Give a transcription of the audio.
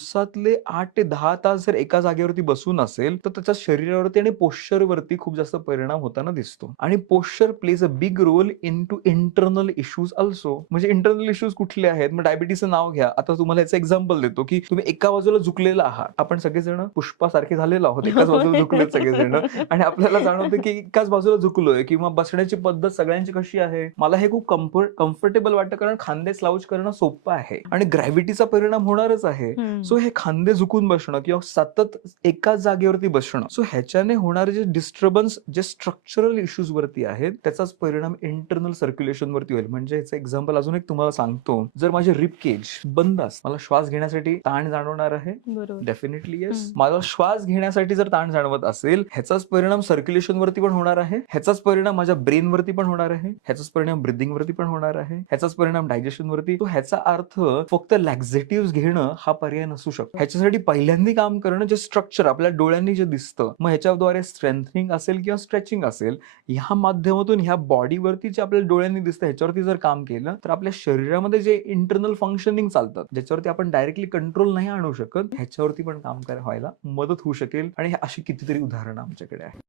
दिवसातले 8 ते 10 तास जर एका जागेवरती बसून असेल, तर त्याच्या शरीरावरती आणि पोश्चरवरती खूप जास्त परिणाम होताना दिसतो. आणि posture plays a big role into internal issues also. म्हणजे इंटरनल इश्यूज कुठले आहेत? मग डायबिटीसचं नाव घ्या. आता तुम्हाला याचं एक्झाम्पल देतो, की तुम्ही एका बाजूला झुकलेला आहात. आपण सगळेजण पुष्पासारखे झालेलो आहोत. एकाच बाजूला झुकलेत सगळेजण आणि आपल्याला जाणवतं, की एकाच बाजूला झुकलोय किंवा बसण्याची पद्धत सगळ्यांची कशी आहे? मला हे खूप कम्फर्टेबल वाटतं कारण खांदे स्लाउच करणं सोपं आहे आणि ग्रॅव्हिटीचा परिणाम होणारच आहे. हं. सो हे खांदे झुकून बसणं किंवा सतत एकाच जागेवरती बसणं, सो ह्याच्याने होणारे जे डिस्टर्बन्स जे स्ट्रक्चरल इश्यूज वरती आहेत, त्याचाच परिणाम इंटरनल सर्क्युलेशन वरती होईल. म्हणजे याचं एक्झाम्पल अजून एक तुम्हाला सांगतो. जर माझे रिब केज बंद असतं, मला श्वास घेण्यासाठी ताण जाणवणार आहे. बरोबर. Definitely yes. हं. मला श्वास घेण्यासाठी जर ताण जाणवत असेल, ह्याचाच परिणाम सर्क्युलेशन वरती पण होणार आहे. ह्याचाच परिणाम माझ्या ब्रेन वरती पण होणार आहे. ह्याचाच परिणाम ब्रिदिंग वरती पण होणार आहे. ह्याचाच परिणाम डायजेशन वरती. तो ह्याचा अर्थ फक्त लॅक्झेटिव्ह घेणं हा पर्याय नसू शकतो. ह्याच्यासाठी पहिल्यांदा काम करणं जे स्ट्रक्चर आपल्या डोळ्यांनी जे दिसतं, मग ह्याच्याद्वारे स्ट्रेंथनिंग असेल किंवा स्ट्रेचिंग असेल, ह्या माध्यमातून ह्या बॉडीवरती जे आपल्या डोळ्यांनी दिसतं ह्याच्यावरती जर काम केलं, तर आपल्या शरीरामध्ये जे इंटरनल फंक्शनिंग चालतात, ज्याच्यावरती आपण डायरेक्टली कंट्रोल नाही आणू शकत, ह्याच्यावरती पण काम व्हायला मदत होऊ शकेल. आणि अशी कितीतरी उदाहरणं आमच्याकडे आहेत.